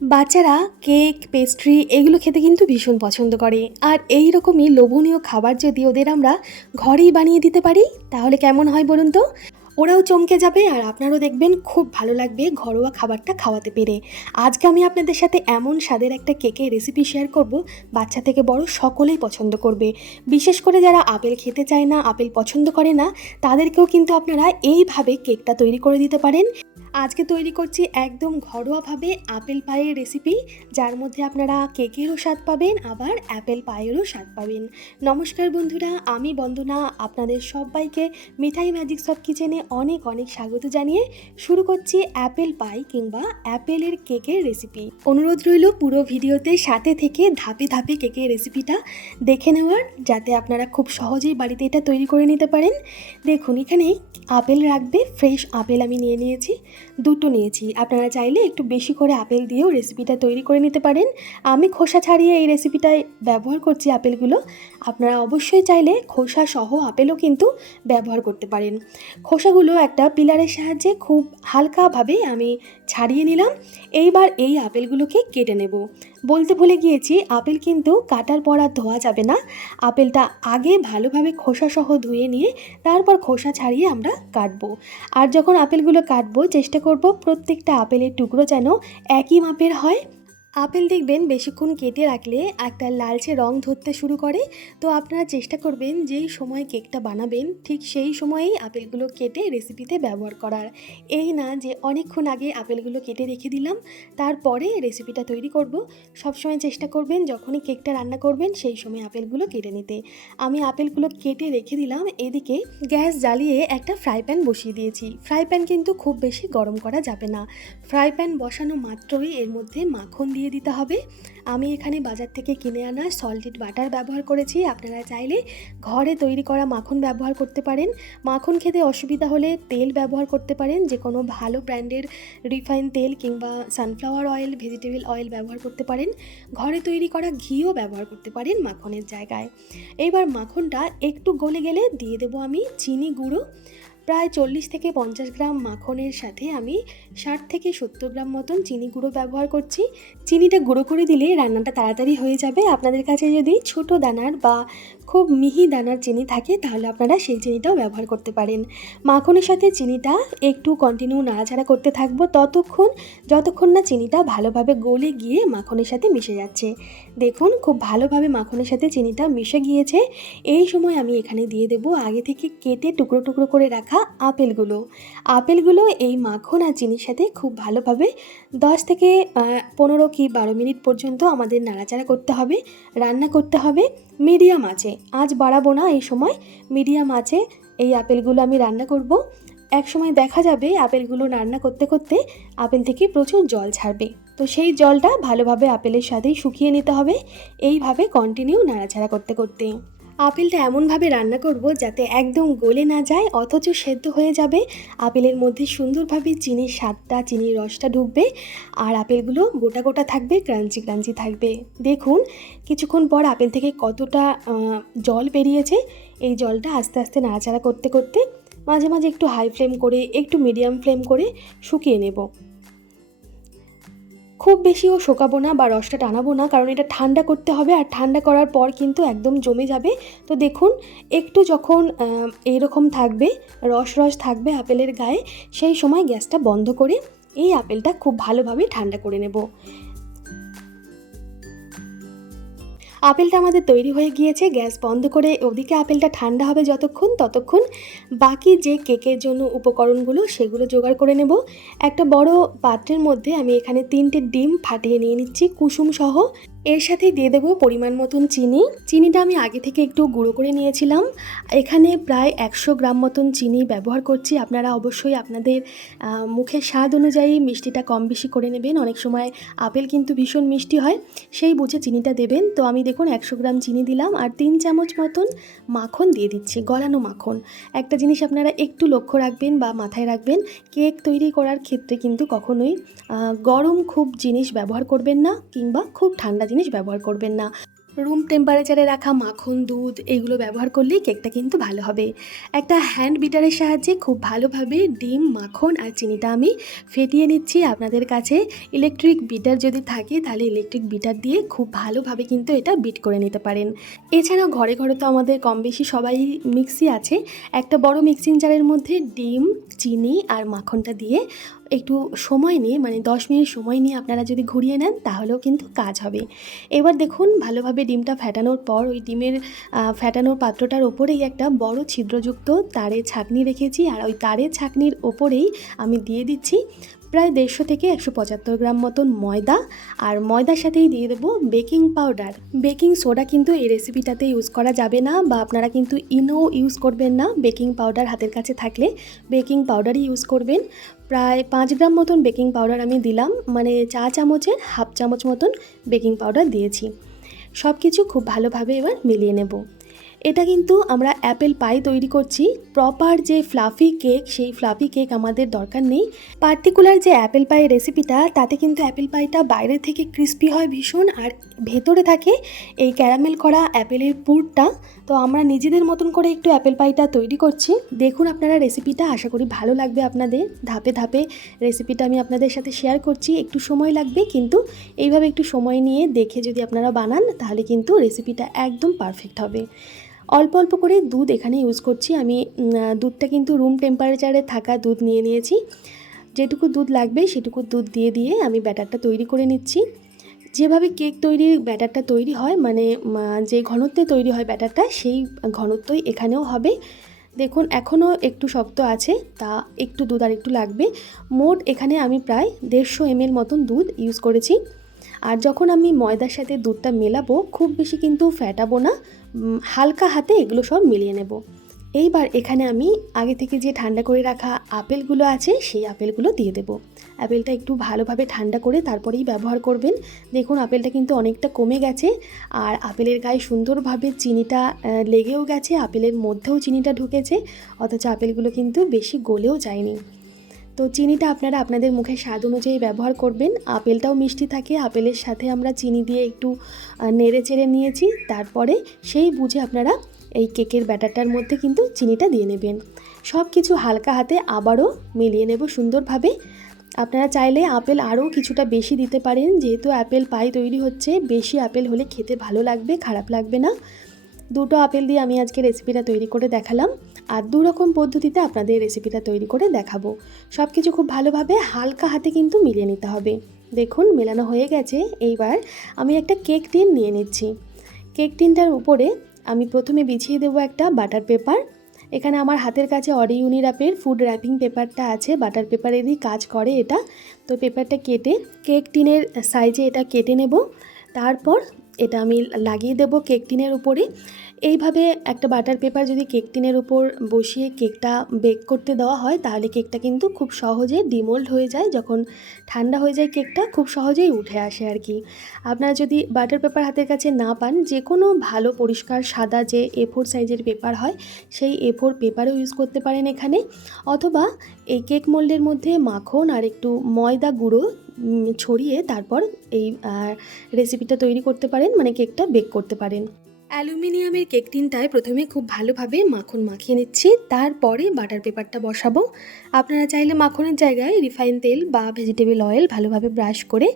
বাচ্চারা cake, pastry এগুলো খেতে কিন্তু ভীষণ পছন্দ করে। আর এই রকমই লোভনীয় খাবার যদি ওদের আমরা ঘরেই বানিয়ে দিতে পারি তাহলে কেমন হয় বলুন তো? ওরাও চমকে যাবে আর আপনারও দেখবেন খুব ভালো লাগবে ঘরোয়া খাবারটা খাওয়াতে পেরে। আজকে আমি আপনাদের সাথে এমন স্বাদের একটা কেকের রেসিপি শেয়ার করব, বাচ্চা থেকে বড় সকলেই পছন্দ করবে। বিশেষ করে যারা আপেল খেতে চায় না, আপেল পছন্দ করে না, তাদেরকেও কিন্তু আপনারা এইভাবে কেকটা তৈরি করে দিতে পারেন। আজকে তৈরি করছি একদম ঘরোয়াভাবে আপেল পায়ের রেসিপি, যার মধ্যে আপনারা কেকেরও স্বাদ পাবেন আবার অ্যাপেল পায়েরও স্বাদ পাবেন। নমস্কার বন্ধুরা, আমি বন্দনা আপনাদের সবাইকে মিঠাই ম্যাজিক সব কিচেনে অনেক অনেক স্বাগত জানিয়ে শুরু করছি অ্যাপেল পাই কিংবা অ্যাপেলের কেকের রেসিপি। অনুরোধ রইল পুরো ভিডিওতে সাথে থেকে ধাপে ধাপে কেকের রেসিপিটা দেখে নেওয়ার, যাতে আপনারা খুব সহজেই বাড়িতে এটা তৈরি করে নিতে পারেন। দেখুন, এখানে আপেল রাখবে, ফ্রেশ আপেল আমি নিয়ে নিয়েছি, দুটো নিয়েছি। আপনারা চাইলে একটু বেশি করে আপেল দিয়েও রেসিপিটা তৈরি করে নিতে পারেন। আমি খোসা ছাড়িয়ে এই রেসিপিটায় ব্যবহার করছি আপেলগুলো। আপনারা অবশ্যই চাইলে খোসা সহ আপেলও কিন্তু ব্যবহার করতে পারেন। খোসাগুলো একটা পিলারের সাহায্যে খুব হালকাভাবে আমি ছাড়িয়ে নিলাম। এইবার এই আপেলগুলোকে কেটে নেব। বলতে ভুলে গিয়েছি, আপেল কিন্তু কাটার পর আর ধোয়া যাবে না। আপেলটা আগে ভালোভাবে খোসা সহ ধুয়ে নিয়ে তারপর খোসা ছাড়িয়ে আমরা কাটবো। আর যখন আপেলগুলো কাটবো চেষ্টা করব প্রত্যেকটা আপেলের টুকরো যেন একই মাপের হয়। আপেল দেখবেন বেশিক্ষণ কেটে রাখলে একটা লালচে রং ধরতে শুরু করে। তো আপনারা চেষ্টা করবেন যেই সময় কেকটা বানাবেন ঠিক সেই সময়েই আপেলগুলো কেটে রেসিপিতে ব্যবহার করার। এই না যে অনেকক্ষণ আগে আপেলগুলো কেটে রেখে দিলাম তারপরে রেসিপিটা তৈরি করব। সবসময় চেষ্টা করবেন যখনই কেকটা রান্না করবেন সেই সময় আপেলগুলো কেটে নিতে। আমি আপেলগুলো কেটে রেখে দিলাম। এদিকে গ্যাস জ্বালিয়ে একটা ফ্রাই প্যান বসিয়ে দিয়েছি। ফ্রাই প্যান কিন্তু খুব বেশি গরম করা যাবে না। ফ্রাই প্যান বসানো মাত্রই এর মধ্যে মাখন দিয়ে দিতে হবে। আমি এখানে বাজার থেকে কিনে আনা সল্টেড বাটার ব্যবহার করেছি। আপনারা চাইলে ঘরে তৈরি করা মাখন ব্যবহার করতে পারেন। মাখন খেতে অসুবিধা হলে তেল ব্যবহার করতে পারেন, যে কোনো ভালো ব্র্যান্ডের রিফাইন তেল কিংবা সানফ্লাওয়ার অয়েল, ভেজিটেবল অয়েল ব্যবহার করতে পারেন। ঘরে তৈরি করা ঘিও ব্যবহার করতে পারেন মাখনের জায়গায়। এইবার মাখনটা একটু গলে গেলে দিয়ে দেবো আমি চিনি গুঁড়ো। প্রায় 40 থেকে 50 গ্রাম মাখনের সাথে আমি 60 থেকে 70 গ্রাম মতন চিনি গুঁড়ো ব্যবহার করছি। চিনিটা গুঁড়ো করে দিলে রান্নাটা তাড়াতাড়ি হয়ে যাবে। আপনাদের কাছে যদি ছোট দানার বা খুব মিহি দানার চিনি থাকে তাহলে আপনারা সেই চিনিটাও ব্যবহার করতে পারেন। মাখনের সাথে চিনিটা একটু কন্টিনিউ নাড়াচাড়া করতে থাকবো যতক্ষণ না চিনিটা ভালোভাবে গলে গিয়ে মাখনের সাথে মিশে যাচ্ছে। দেখুন, খুব ভালোভাবে মাখনের সাথে চিনিটা মিশে গিয়েছে। এই সময় আমি এখানে দিয়ে দেবো আগে থেকে কেটে টুকরো টুকরো করে রাখা আপেলগুলো এই মাখন আর চিনির সাথে খুব ভালোভাবে 10 থেকে 15 কি 12 মিনিট পর্যন্ত আমাদের নাড়াচাড়া করতে হবে, রান্না করতে হবে মিডিয়াম আঁচে। আঁচ বাড়াবো না, এই সময় মিডিয়াম আঁচে এই আপেলগুলো আমি রান্না করব। এক সময় দেখা যাবে আপেলগুলো রান্না করতে করতে আপেল থেকে প্রচুর জল ছাড়বে। তো সেই জলটা ভালোভাবে আপেলের সাথেই শুকিয়ে নিতে হবে, এইভাবে কন্টিনিউ নাড়াচাড়া করতে করতে। আপেলটা এমনভাবে রান্না করব যাতে একদম গলে না যায় অথচ সেদ্ধ হয়ে যাবে। আপেলের মধ্যে সুন্দরভাবে চিনির স্বাদটা, চিনির রসটা ঢুকবে আর আপেলগুলো গোটা গোটা থাকবে, ক্রাঞ্চি ক্রাঞ্চি থাকবে। দেখুন, কিছুক্ষণ পর আপেল থেকে কতটা জল বেরিয়েছে। এই জলটা আস্তে আস্তে নাড়াচাড়া করতে করতে মাঝে মাঝে একটু হাই ফ্লেম করে একটু মিডিয়াম ফ্লেম করে শুকিয়ে নেব। খুব বেশিও শোকাবো না বা রসটা টানাবো না, কারণ এটা ঠান্ডা করতে হবে আর ঠান্ডা করার পর কিন্তু একদম জমে যাবে। তো দেখুন, একটু যখন এইরকম থাকবে, রস রস থাকবে আপেলের গায়ে, সেই সময় গ্যাসটা বন্ধ করে এই আপেলটা খুব ভালোভাবে ঠান্ডা করে নেব। আপেলটা আমাদের তৈরি হয়ে গিয়েছে। গ্যাস বন্ধ করে ওদিকে আপেলটা ঠান্ডা হবে ততক্ষণ বাকি যে কেকের জন্য উপকরণগুলো সেগুলো জোগাড় করে নেব। একটা বড় পাত্রের মধ্যে আমি এখানে 3টে ডিম ফাটিয়ে নিয়ে নিচ্ছি কুসুম সহ। এর সাথে দিয়ে দেবো পরিমাণ মতন চিনিটা আমি আগে থেকে একটু গুঁড়ো করে নিয়েছিলাম। এখানে প্রায় 100 গ্রাম মতন চিনি ব্যবহার করছি। আপনারা অবশ্যই আপনাদের মুখের স্বাদ অনুযায়ী মিষ্টিটা কম বেশি করে নেবেন। অনেক সময় আপেল কিন্তু ভীষণ মিষ্টি হয়, সেই বুঝে চিনিটা দেবেন। তো আমি দেখুন 100 গ্রাম চিনি দিলাম আর 3 চামচ মতন মাখন দিয়ে দিচ্ছি, গলানো মাখন। একটা জিনিস আপনারা একটু লক্ষ্য রাখবেন বা মাথায় রাখবেন, কেক তৈরি করার ক্ষেত্রে কিন্তু কখনোই গরম খুব জিনিস ব্যবহার করবেন না কিংবা খুব ঠান্ডা জিনিস ব্যবহার করবেন না। রুম টেম্পারেচারে রাখা মাখন, দুধ এগুলো ব্যবহার করলেই কেকটা কিন্তু ভালো হবে। একটা হ্যান্ড বিটারের সাহায্যে খুব ভালোভাবে ডিম, মাখন আর চিনিটা আমি ফেটিয়ে নিচ্ছি। আপনাদের কাছে ইলেকট্রিক বিটার যদি থাকে তাহলে ইলেকট্রিক বিটার দিয়ে খুব ভালোভাবে কিন্তু এটা বিট করে নিতে পারেন। এছাড়াও ঘরে ঘরে তো আমাদের কম বেশি সবাই মিক্সি আছে। একটা বড় মিক্সিং জারের মধ্যে ডিম, চিনি আর মাখনটা দিয়ে একটু সময় নিয়ে, মানে 10 মিনিট সময় নিয়ে আপনারা যদি ঘুরিয়ে নেন তাহলেও কিন্তু কাজ হবে। এবার দেখুন ভালোভাবে ডিমটা ফেটানোর পর ওই ডিমের ফেটানোর পাত্রটার ওপরেই একটা বড় ছিদ্রযুক্ত তারের ছাঁকনি রেখেছি, আর ওই তারের ছাঁকনির ওপরেই আমি দিয়ে দিচ্ছি প্রায় 150 থেকে 175 গ্রাম মতন ময়দা, আর ময়দার সাথেই দিয়ে দেবো বেকিং পাউডার। বেকিং সোডা কিন্তু এই রেসিপিটাতে ইউজ করা যাবে না, বা আপনারা কিন্তু ইনো ইউজ করবেন না। বেকিং পাউডার হাতের কাছে থাকলে বেকিং পাউডারই ইউজ করবেন। প্রায় 5 গ্রাম মতন বেকিং পাউডার আমি দিলাম, মানে চা চামচের হাফ চামচ মতন বেকিং পাউডার দিয়েছি। সব কিছু খুব ভালোভাবে এবার মিলিয়ে নেব। এটা কিন্তু আমরা অ্যাপেল পাই তৈরি করছি, প্রপার যে ফ্লাফি কেক সেই ফ্লাফি কেক আমাদের দরকার নেই। পার্টিকুলার যে অ্যাপেল পাইয়ের রেসিপিটা, তাতে কিন্তু অ্যাপেল পাইটা বাইরে থেকে ক্রিস্পি হয় ভীষণ, আর ভেতরে থাকে এই ক্যারামেল করা অ্যাপেলের পুরটা। তো আমরা নিজেদের মতন করে একটু অ্যাপেল পাইটা তৈরি করছি। দেখুন আপনারা রেসিপিটা, আশা করি ভালো লাগবে আপনাদের। ধাপে ধাপে রেসিপিটা আমি আপনাদের সাথে শেয়ার করছি, একটু সময় লাগবে, কিন্তু এইভাবে একটু সময় নিয়ে দেখে যদি আপনারা বানান তাহলে কিন্তু রেসিপিটা একদম পারফেক্ট হবে। অল্প অল্প করে দুধ এখানে ইউজ করছি আমি। দুধটা কিন্তু রুম টেম্পারেচারে থাকা দুধ নিয়ে নিয়েছি। যেটুকু দুধ লাগবে সেটুকু দুধ দিয়ে দিয়ে আমি ব্যাটারটা তৈরি করে নিচ্ছি। যেভাবে কেক তৈরির ব্যাটারটা তৈরি হয়, মানে যে ঘনত্বে তৈরি হয় ব্যাটারটা, সেই ঘনত্বই এখানেও হবে। দেখুন এখনও একটু শক্ত আছে, তা একটু দুধ আর একটু লাগবে। মোট এখানে আমি প্রায় 150 ml মতন দুধ ইউজ করেছি। আর যখন আমি ময়দার সাথে দুধটা মেলাবো, খুব বেশি কিন্তু ফ্যাটাবো না, হালকা হাতে এগুলো সব মিলিয়ে নেব। এইবার এখানে আমি আগে থেকে যে ঠান্ডা করে রাখা আপেলগুলো আছে সেই আপেলগুলো দিয়ে দেব। আপেলটা একটু ভালোভাবে ঠান্ডা করে তারপরেই ব্যবহার করবেন। দেখুন আপেলটা কিন্তু অনেকটা কমে গেছে, আর আপেলের গায়ে সুন্দরভাবে চিনিটা লেগেও গেছে, আপেলের মধ্যেও চিনিটা ঢুকেছে, অথচ আপেলগুলো কিন্তু বেশি গলেও যায়নি। তো চিনিটা আপনারা আপনাদের মুখের স্বাদ অনুযায়ী ব্যবহার করবেন। আপেলটাও মিষ্টি থাকে, আপেলের সাথে আমরা চিনি দিয়ে একটু নেড়ে চেড়ে নিয়েছি। তারপরে সেই বুঝে আপনারা এই কেকের ব্যাটারটার মধ্যে কিন্তু চিনিটা দিয়ে নেবেন। সব কিছু হালকা হাতে আবারও মিলিয়ে নেব সুন্দরভাবে। আপনারা চাইলে আপেল আরও কিছুটা বেশি দিতে পারেন, যেহেতু অ্যাপেল পাই তৈরি হচ্ছে, বেশি আপেল হলে খেতে ভালো লাগবে, খারাপ লাগবে না। দুটো আপেল দিয়ে আমি আজকে রেসিপিটা তৈরি করে দেখালাম, আর 2 রকম পদ্ধতিতে আপনাদের রেসিপিটা তৈরি করে দেখাবো। সব কিছু খুব ভালোভাবে হালকা হাতে কিন্তু মিলিয়ে নিতে হবে। দেখুন মেলানো হয়ে গেছে। এইবার আমি একটা কেক টিন নিয়ে নিচ্ছি। কেক টিনটার উপরে আমি প্রথমে বিছিয়ে দেবো একটা বাটার পেপার। এখানে আমার হাতের কাছে অডি ইউনিরাপের ফুড র্যাপিং পেপারটা আছে, বাটার পেপারেরই কাজ করে এটা। তো পেপারটা কেটে কেক টিনের সাইজে এটা কেটে নেব। তারপর এটা আমি লাগিয়ে দেব কেক টিনের উপরে। এইভাবে একটা বাটার পেপার যদি কেক টিনের উপর বসিয়ে কেকটা বেক করতে দেওয়া হয়, তাহলে কেকটা কিন্তু খুব সহজে ডিমোল্ড হয়ে যায়। যখন ঠান্ডা হয়ে যায় কেকটা খুব সহজেই উঠে আসে আর কি। আপনারা যদি বাটার পেপার হাতের কাছে না পান, যে কোনো ভালো পরিষ্কার সাদা যে A4 সাইজের পেপার হয়, সেই A4 পেপারও ইউজ করতে পারেন এখানে। অথবা এই কেক মোল্ডের মধ্যে মাখন আর একটু ময়দা গুঁড়ো ছড়িয়ে তারপর এই রেসিপিটা তৈরি করতে পারেন, মানে কেকটা বেক করতে পারেন। অ্যালুমিনিয়ামের কেক টিনটায় প্রথমে খুব ভালোভাবে মাখন মাখিয়ে নিচ্ছি, তারপরে বাটার পেপারটা বসাবো। আপনারা চাইলে মাখনের জায়গায় রিফাইন তেল বা ভেজিটেবল অয়েল ভালোভাবে ব্রাশ করে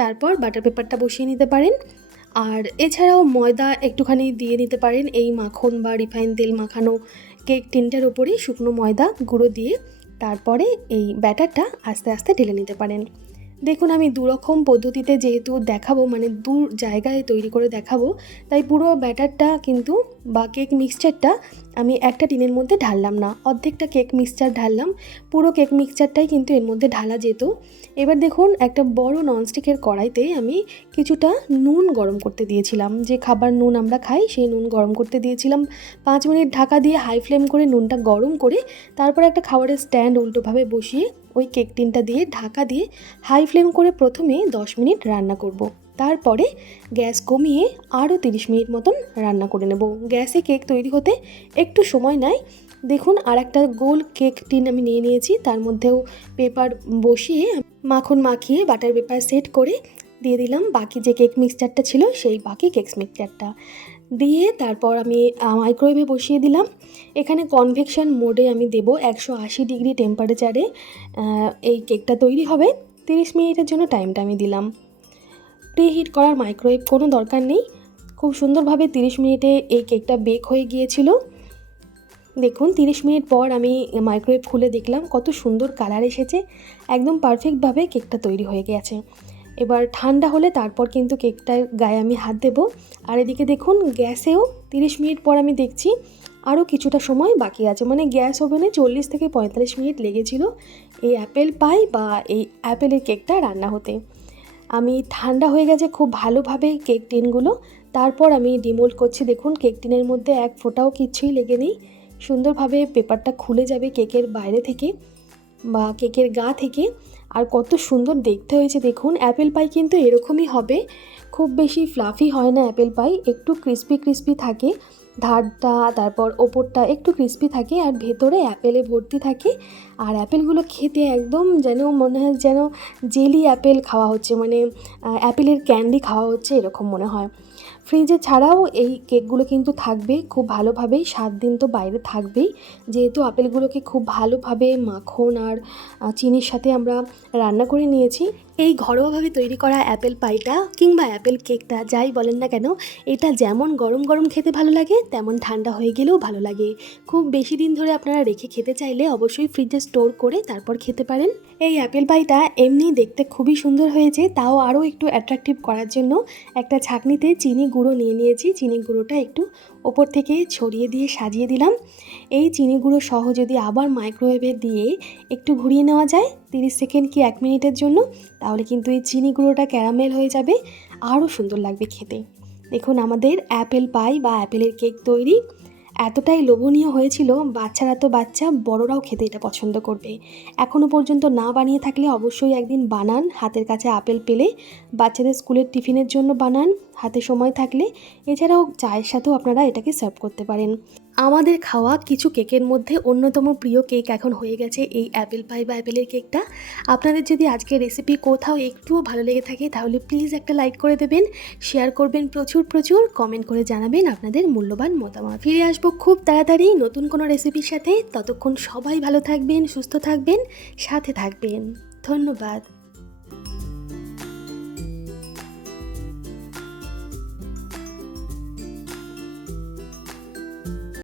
তারপর বাটার পেপারটা বসিয়ে নিতে পারেন। আর এছাড়াও ময়দা একটুখানি দিয়ে নিতে পারেন এই মাখন বা রিফাইন তেল মাখানো কেক টিনটার ওপরে শুকনো ময়দা গুঁড়ো দিয়ে তারপরে এই ব্যাটারটা আস্তে আস্তে ঢেলে নিতে পারেন। দেখুন আমি 2 রকম পদ্ধতিতে যেহেতু দেখাবো, মানে 2 জায়গায় তৈরি করে দেখাবো, তাই পুরো ব্যাটারটা কিন্তু বা কেক মিক্সচারটা আমি একটা টিনের মধ্যে ঢাললাম না, অর্ধেকটা কেক মিক্সচার ঢাললাম। পুরো কেক মিক্সচারটাই কিন্তু এর মধ্যে ঢালা যেত। এবার দেখুন একটা বড় ননস্টিকের কড়াইতে আমি কিছুটা নুন গরম করতে দিয়েছিলাম, যে খাবার নুন আমরা খাই সেই নুন গরম করতে দিয়েছিলাম। 5 মিনিট ঢাকা দিয়ে হাই ফ্লেম করে নুনটা গরম করে তারপরে একটা খাবারের স্ট্যান্ড উল্টোভাবে বসিয়ে ওই কেক টিনটা দিয়ে ঢাকা দিয়ে হাই ফ্লেম করে প্রথমে 10 মিনিট রান্না করব। তারপরে গ্যাস কমিয়ে আরও 30 মিনিট মতন রান্না করে নেব। গ্যাসে কেক তৈরি হতে একটু সময় নেয়। দেখুন আর একটা গোল কেক টিন আমি নিয়ে নিয়েছি, তার মধ্যেও পেপার বসিয়ে মাখন মাখিয়ে বাটার পেপার সেট করে দিয়ে দিলাম বাকি যে কেক মিক্সচারটা ছিল সেই বাকি কেক মিক্সচারটা দিয়ে তারপর আমি মাইক্রোওয়েভে বসিয়ে দিলাম। এখানে কনভেকশন মোডে আমি দেবো 180 ডিগ্রি টেম্পারেচারে এই কেকটা তৈরি হবে। 30 মিনিটের জন্য টাইমটা আমি দিলাম। প্রিহিট করার মাইক্রোওয়েভ কোনো দরকার নেই, খুব সুন্দরভাবে 30 মিনিটে এই কেকটা বেক হয়ে গিয়েছিল। দেখুন 30 মিনিট পর আমি মাইক্রোওয়েভ খুলে দেখলাম কত সুন্দর কালার এসেছে, একদম পারফেক্টভাবে কেকটা তৈরি হয়ে গেছে। এবার ঠান্ডা হলে তারপর কিন্তু কেকটার গায়ে আমি হাত দেবো। আর এদিকে দেখুন গ্যাসেও 30 মিনিট পর আমি দেখছি আরও কিছুটা সময় বাকি আছে, মানে গ্যাস ওভেনে 40 থেকে 45 মিনিট লেগেছিল এই অ্যাপেল পাই বা এই অ্যাপেলের কেকটা রান্না হতে। আমি ঠান্ডা হয়ে গেছে খুব ভালোভাবে কেক টিনগুলো, তারপর আমি ডিমোল্ড করছি। দেখুন কেক টিনের মধ্যে এক ফোঁটাও কিচ্ছুই লেগে নেই, সুন্দরভাবে পেপারটা খুলে যাবে কেকের বাইরে থেকে বা কেকের গা থেকে। আর কত সুন্দর দেখতে হয়েছে দেখুন। অ্যাপেল পাই কিন্তু এরকমই হবে, খুব বেশি ফ্লাফি হয় না অ্যাপেল পাই, একটু ক্রিস্পি ক্রিস্পি থাকে, ধারটা তারপর ওপরটা একটু ক্রিস্পি থাকে আর ভেতরে অ্যাপেলে ভর্তি থাকে। আর অ্যাপেলগুলো খেতে একদম যেন মনে হয় যেন জেলি অ্যাপেল খাওয়া হচ্ছে, মানে অ্যাপেলের ক্যান্ডি খাওয়া হচ্ছে এরকম মনে হয়। ফ্রিজে ছাড়াও এই কেকগুলো কিন্তু থাকবে খুব ভালোভাবেই, 7 দিন তো বাইরে থাকবেই, যেহেতু আপেলগুলোকে খুব ভালোভাবে মাখন আর চিনির সাথে আমরা রান্না করে নিয়েছি। এই ঘরোয়াভাবে তৈরি করা অ্যাপেল পাইটা কিংবা অ্যাপেল কেকটা যাই বলেন না কেন, এটা যেমন গরম গরম খেতে ভালো লাগে তেমন ঠান্ডা হয়ে গেলেও ভালো লাগে। খুব বেশি দিন ধরে আপনারা রেখে খেতে চাইলে অবশ্যই ফ্রিজে স্টোর করে তারপর খেতে পারেন। এই অ্যাপেল পাইটা এমনি দেখতে খুবই সুন্দর হয়েছে, তাও আরও একটু অ্যাট্রাকটিভ করার জন্য একটা ছাঁকনিতে চিনি গুঁড়ো নিয়ে নিয়েছি। চিনি গুঁড়োটা একটু ওপর থেকে ছড়িয়ে দিয়ে সাজিয়ে দিলাম। এই চিনি গুঁড়ো সহ যদি আবার মাইক্রোওয়েভে দিয়ে একটু ঘুরিয়ে নেওয়া যায় 30 সেকেন্ড কি 1 মিনিটের জন্য, তাহলে কিন্তু এই চিনি গুঁড়োটা ক্যারামেল হয়ে যাবে, আরও সুন্দর লাগবে খেতে। দেখুন আমাদের অ্যাপেল পাই বা অ্যাপেলের কেক তৈরি। এতটাই লোভনীয় হয়েছিল, বাচ্চারা তো বাচ্চা, বড়রাও খেতে এটা পছন্দ করবে। এখনও পর্যন্ত না বানিয়ে থাকলে অবশ্যই একদিন বানান, হাতের কাছে আপেল পেলে বাচ্চাদের স্কুলের টিফিনের জন্য বানান হাতে সময় থাকলে। এছাড়াও চায়ের সাথেও আপনারা এটাকে সার্ভ করতে পারেন। আমাদের খাওয়া কিছু কেকের মধ্যে অন্যতম প্রিয় কেক এখন হয়ে গেছে এই অ্যাপেল পাই বা অ্যাপেলের কেকটা। আপনাদের যদি আজকের রেসিপি কোথাও একটুও ভালো লেগে থাকে তাহলে প্লিজ একটা লাইক করে দেবেন, শেয়ার করবেন প্রচুর প্রচুর, কমেন্ট করে জানাবেন আপনাদের মূল্যবান মতামত। ফিরে আসবো খুব তাড়াতাড়ি নতুন কোনো রেসিপির সাথে, ততক্ষণ সবাই ভালো থাকবেন, সুস্থ থাকবেন, সাথে থাকবেন। ধন্যবাদ।